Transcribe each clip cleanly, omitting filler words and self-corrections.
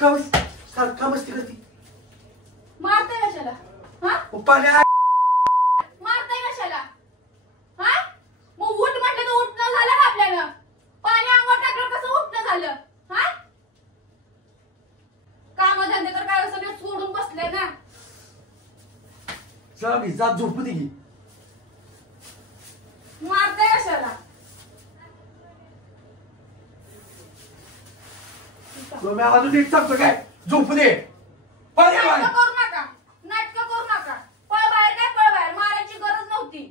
का मस्ती करती? मारताय कशाला? हा? पाण्या मारताय कशाला? हा? मग उठ म्हटलं तर उठणं झालं का आपल्याला? पाणी अंगावर टाकलं कसं उठणं झालं? हा? कामधंदे तर काय सगळे सोडून बसले ना. चल जात झोपू दे की. मारताय कशाला? मी अजून एक सांगतो काय झोपू दे. नाटकं करू नका, नाटकं करू नका. पळ बाहेर काय पळ बाहेर, मारायची गरज नव्हती.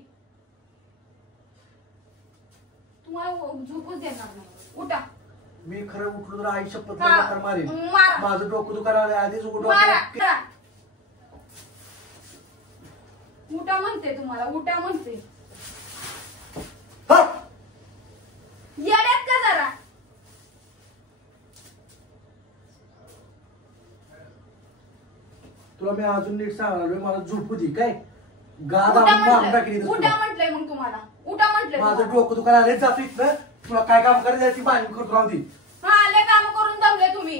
तुम्हाला झोपूच देणार नाही. उठा. मी खरं उठलो तर आई शपथ मारेन. मारा. माझं डोकं दुखायला आधीच मारा. उठा म्हणते तुम्हाला, उठा म्हणते. येड्यात का जरा? तुला मी अजून नीट सांगायला मला झोपू दे काय. गादा उठा मारून टाकली म्हटलंय मग तुम्हाला. उठा म्हटलंय. माझं डोकं दुखायला आले जातो इथनं. तुला काय काम करायचं ती बाहेर करतो राहू. हा आले काम करून दमले तुम्ही.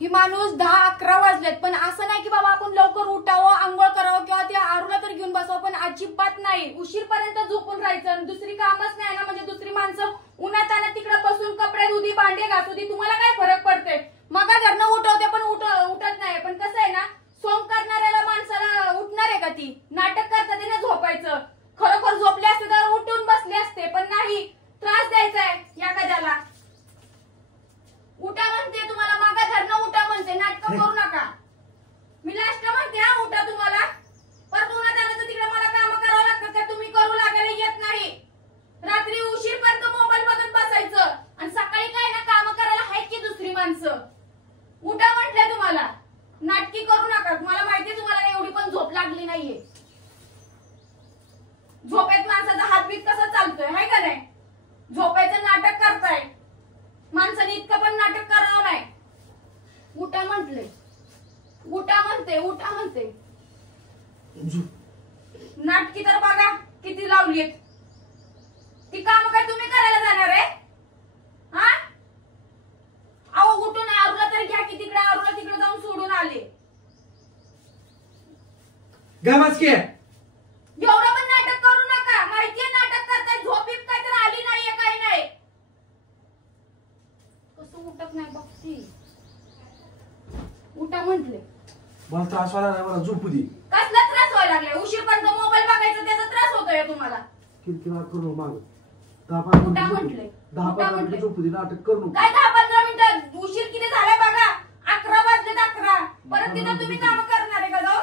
ही माणूस 10-11 वाजलेत पण असं नाही की बाबा आपण लवकर उठावं, आंघोळ करावं किंवा त्या आरूला तर घेऊन बसावं, पण अजिबात नाही. उशीरपर्यंत झोपून राहायचं. दुसरी कामच नाही ना, म्हणजे दुसरी माणसं उन्हाताना तिकडे बसून कपडे धुदी, भांडे घासुदी, तुम्हाला काय फरक पडते? मग घरनं उठवते पण उठत नाही. पण कसं आहे ना, सोंग करणाऱ्याला माणसाला उठणार आहे का ती? नाटक करतात ना झोपायचं. खरोखर झोपले असते तर उठून बसले असते, पण नाही. त्रास द्यायचा आहे एखाद्याला. उठा म्हणते तुम्हाला, मागा धरणं उठा म्हणते. नाटकं करू नका. मी लास्ट म्हणते हा, उठा तुम्हाला. परत उन्हात आलं तर तिकडे मला काम करावं लागतं का? तुम्ही करू लागायला येत नाही. रात्री उशीरपर्यंत मोबाईल बघत बसायचं आणि सकाळी काय ना काम करायला आहेत की दुसरी माणसं. उठा म्हटलंय तुम्हाला. नाटकी करू नका. मला माहितीये तुम्हाला एवढी पण झोप लागली नाहीये. झोपेत माणसाचा हातबीत कसा चालतोय हाय का नाही? झोपायचं नाटक करताय. माणसाने इतकं पण नाटक करावं नाही. उठा म्हटले. उठा म्हणते, उठा म्हणते. नाटकी तर बघा किती लावलीत. ती काम काय तुम्ही करायला जाणार आहे? हा? अहो उठून आरूला तरी घ्या की तिकडे. आरूला तिकडे जाऊन सोडून आले. गमस के एवढं पण नाटक करू नका. माहितीये नाटक करताय. झोपीत काय तर आली नाहीये, काही नाही. कसं उठत नाही बघती. उठा म्हटले. मला त्रास व्हायला नाही, मला झोपू दे. कसला त्रास व्हायला लागलाय? उशीरपर्यंत मोबाईल बघायचा त्याचा त्रास होतोय तुम्हाला. किरकिरा करू माग. उठा म्हटले. 10-15 मिनिटं झोपू दे. नाटक करू नको. काय 10-15 मिनिटं? उशीर किती झालाय बघा. 11 वाजलेत 11. परत तिथं तुम्ही काम करणार आहे का जाऊ?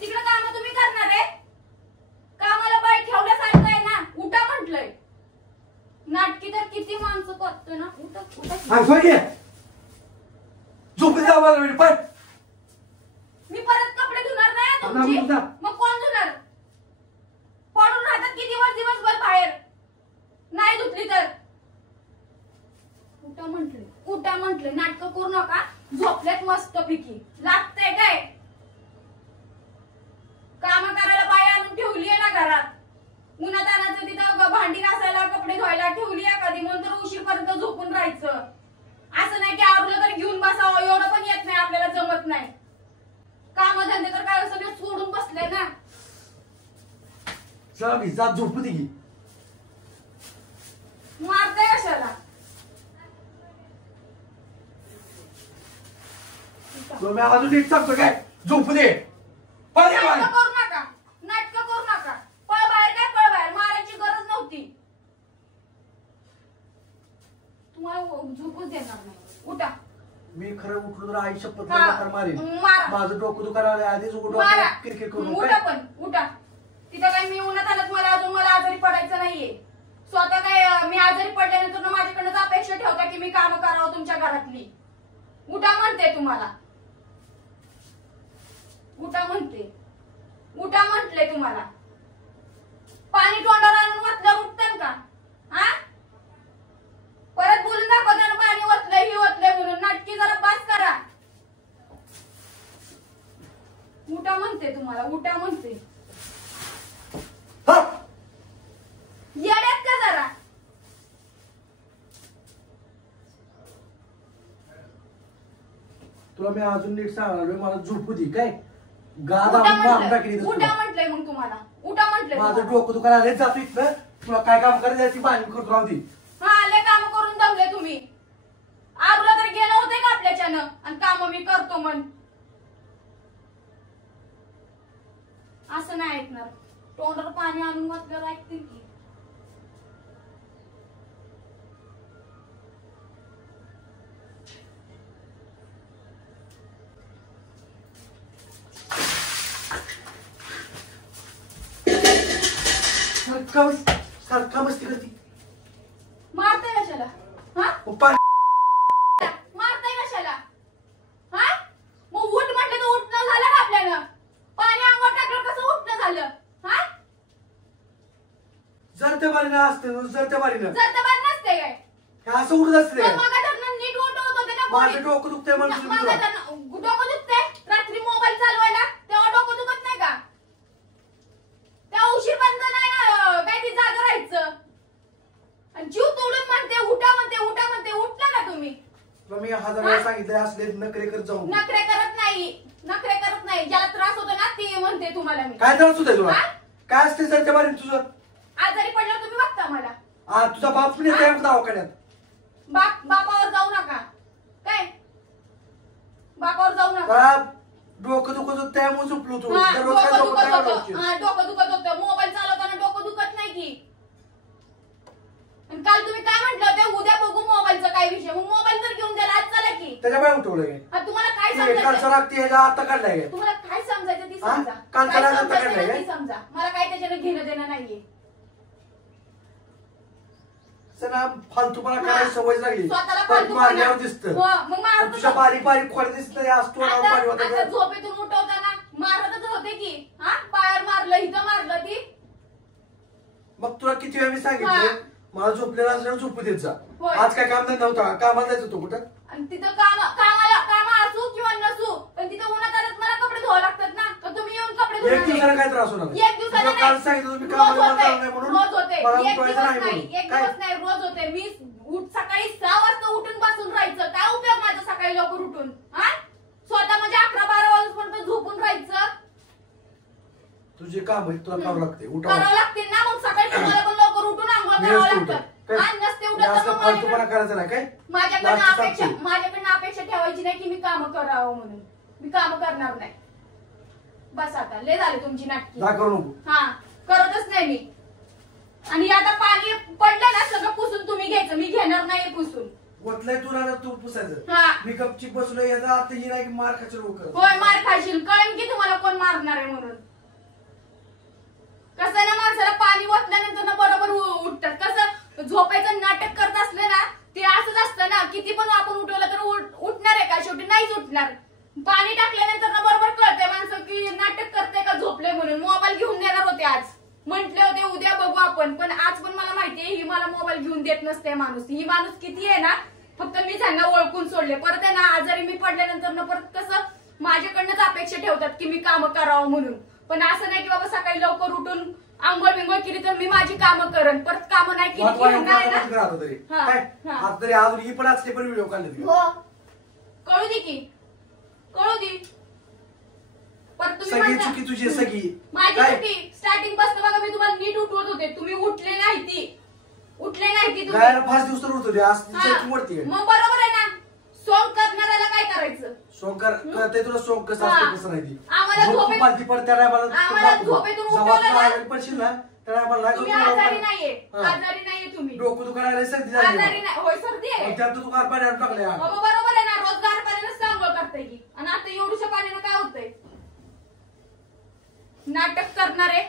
तिकडे काम तुम्ही करणार आहे? कामाला बाई ठेवल्यासारखं आहे ना. उठा म्हटलंय. नाटकी तर किती माणसं करतोय ना. उठा उठा. झोपू दे मला वेळ पण. मी परत कपडे धुणार नाही तुमची. मग कोण धुणार? पडून राहतात की दिवसभर बाहेर. नाही धुतली तर. उठा म्हटले. उठा म्हटले. नाटकं करू नका. झोपलेत मस्त पिकी. लागतंय काय? काम करायला बाई आणून ठेवलीये ना घरात. उन्हातानाचं तिथं भांडी घासायला, कपडे धुवायला ठेवली आहे कधी, म्हणून तर उशीरपर्यंत झोपून राहायचं. असं नाही की आवडलं तर घेऊन बसावं. एवढं पण येत नाही आपल्याला, जमत नाही. कामधंदे तर काय सगळे सोडून बसले ना. चल जात झोपू दे की. मारताय कशाला? मी अजून एक सांगतो काय झोपू दे. नाटकं करू नका. नाटकं करू नका. पळ बाहेर काय पळ बाहेर, मारायची गरज नव्हती. तुम्हाला झोपूच देणार नाही. उठा. मी खरं उठलो तर आई शपथ मारेन. मारा. माझं डोकं दुखायला आधीच मारा. किरकिर करू. उठा पण उठा. तिथं काय मी उन्हात आलं मला अजून मला आजारी पडायचं नाहीये. स्वतः काय मी आजारी पडल्यानंतर माझ्याकडनं अपेक्षा ठेवता की मी काम करावं तुमच्या घरातली. उठा म्हणते तुम्हाला. उठा म्हणते. उठा म्हटले तुम्हाला. पाणी तोंडावर आणून वाचल्यावर उठतात का? हा? परत बोलून दाखवताना पाणी वाचलंय ही वाचलंय म्हणून. नाटकी जरा पास करा. उठा म्हणते तुम्हाला. उठा म्हणते. येड्यात का जरा? तुला मी अजून नीट सांगालोय मला झोपू दे काय गादा उठा मारून टाकली म्हटलंय उठा म्हटलंय मग तुम्हाला उठा म्हटलंय माझं तुम्हाला. डोकं दुकान आले जातो इथं तुला काय काम करायचं याची बांधणी करतो राहू दे. हा आले काम करून दमले तुम्ही. आरूला तर गेलं होते का आपल्याच्यानं आणि काम मी करतो म्हण. असं नाही ऐकणार. तोंडावर पाणी आणून म्हटल्यावर ऐकतील की. सारखा मस्ती करते मारताय कशाला हा मारताय कशाला हा मग उठ म्हटलं तर उठणं झालं का आपल्याला. पाणी अंगावर टाकलं कसं उठणं झालं हा. जर त्या बारीनं असतं जर त्या बारीनं जर तर बरं नसते काय हे असं उठत असते पण मग धरणं नीट उठवत होते ना कोणी. माझं डोकं दुखतंय म्हणून तुम्ही माझं तुला. धरणं डोकं दुखते रात्री मोबाईल चालवायला तेव्हा डोकं दुखत नाही का. त्या उशीर बंद नाही ना काय ती जागा राहायचं. आणि जीव तोडून म्हणते उठा म्हणते उठला का तुम्ही. तुला मी 1000 वेळा सांगितलं असले नखरे करत जाऊ नखरे करत नाही ज्याला त्रास होतो ना ती म्हणते तुम्हाला मी. काय त्रास होतंय तुला हा? काय असते सर त्या बारीनं तुझं आजारी पडल्यावर तुम्ही बघता मला. तुझा बाप पण येते दवाखान्यात बापावर जाऊ नका काय. बापावर जाऊ नका. का डोकं दुखत होतं त्यामुळे झोपलो तू हा, दररोज काय डोकं झोपत दुखत नाही मला होतं. उशीर. हा, डोकं दुखत होतं. मोबाईल चालवताना डोकं दुखत नाही की. आणि काल तुम्ही काय म्हटलं होतं उद्या बघू मोबाईलचा काय विषय. मग मोबाईल तर घेऊन द्यायला आज चला की. त्याच्या बाय उठवलंय आणि तुम्हाला काय कालचा समजायचं राग ह्याच्या आता काढलाय काय तुम्हाला काय समजायचं ती हा? समजा. कालचा काय राग आता समजायचं काढलाय ना काय? ती समजा. मला काय त्याच्यानं घेणं देणं नाहीये. ना फालतूपणा करायची सवय लागली स्वतःला परत फालतूपणा. मारल्यावर दिसतं हो, मग मारतच तुझ्या होतं. बारीक बारीक खोड दिसत असतो आता पाणी वाटायचं. झोपेतून उठवताना मारतच होते की. हा पायावर मारलं इथं मारलं ती. मग तुला किती वेळा मी हा. सांगितलं मला झोपलेला असल्यावर झोपू देत जा. होय. आज काय काम नव्हता कामाला जायचं तू कुठं आणि तिथं काम असू किंवा नसू पण तिथं उन्हात आल्यात मला कपडे धुवा लागतात ना. तर तुम्ही येऊन कपडे एक धुवा. दिवसाला काय त्रास होणार एक दिवसाला तुला काल नाही. सांगितलं तुम्ही रोज कामाला होते. जाणार नाही म्हणून रोज होते. मला एक उठवायचं दिवस नाही नाही. म्हणून एक काय दिवस नाही रोज होते. मी सकाळी 6 वाजता उठून बसून राहायचं. काय उपयोग माझा सकाळी लवकर उठून हा. स्वतः म्हणजे 11-12 वाजेपर्यंत झोपून राहायचं. तुझे काम आहे तुला करावं लागते उठावं करावं लागतील ना. मग सकाळी तुम्हाला पण लवकर उठून आंघोळ मी करावं नसतो लागतं. उठत. काय? हा, नसते उठत मी तर असलं मग फालतूपणा करायचं नाही काय माझ्याकडनं अपेक्षा ठेवायची नाही की मी काम करावं म्हणून. मी काम करणार नाही. बस आता लय झाले तुमची नाटकी. दाखवू नको हा करतच नाही मी. आणि आता पाणी पडलं ना सगळं पुसून तुम्ही घ्यायचं. मी घेणार नाही पुसून. वतलंय तू राहणार तू पुसायचं हा मी गपची बसलोय याचा आता ही नाही की मार खायचं लोक होय मार खाशील. कळेल की तुम्हाला कोण मारणार आहे म्हणून. कसं आहे ना माणसाला पाणी ओतल्यानंतर ना बरोबर उठतात. कसं झोपायचं नाटक करत असलं ना ते असंच असतं ना. किती पण आपण उठवलं तर उठणार आहे का शेवटी नाहीच उठणार. पाणी टाकल्यानंतर ना बरोबर कळतंय माणसं की नाटक करते का झोपले म्हणून. मोबाईल घेऊन देणार होते आज. म्हंटले होते उद्या बघू आपण पण आज पण मला माहितीये ही मला मोबाईल घेऊन देत नसते माणूस. ही माणूस किती आहे ना फक्त मी त्यांना ओळखून सोडले. परत आहे ना आजारी मी पडल्यानंतर ना परत कसं माझ्याकडनंच अपेक्षा ठेवतात की मी काम करावं म्हणून. पण असं नाही की बाबा सकाळी लवकर उठून आंघोळ बिंघोळ केली तर मी माझी कामं करेन. परत कामं नाही केली की होणार आहे ना. हा, हा. आता तरी अजून ही पण असले पण व्हिडिओ काढले हो कळू दे की कळू दे. परत तुम्ही सगळी म्हणता- चुकी तुझी सगळी माझी काय? चुकी. स्टार्टिंग पासून बघा मी तुम्हाला नीट उठवत होते. तुम्ही उठले नाही ती तुम्ही. गायला 5 दिवस तर उठतो आज हा. तिची वरती आहे. मग बरोबर आहे ना. सोंग करणाऱ्याला काय करायचं. सोंकर कळतंय तुला सोंग कसं हा. असतं कसं नाही ती आम्हाला झोप झोपेत- पालती पडते त्या टायमाला आम्हाला झोपेतून उठवलं ना. पडशील ना त्या टायमाला तुम्ही आजारी नाहीये. हा. आजारी नाहीये तुम्ही. डोकं दुखायला सर्दी झाली आजारी नाही. होय सर्दी आहे. मग त्यात तू गार पाण्यात टाकले बाबा बरोबर आहे ना. रोज गार पाण्यानं आंघोळ करताय की. आणि आता एवढ्याशा पाण्यानं काय होतंय. नाटक करणारे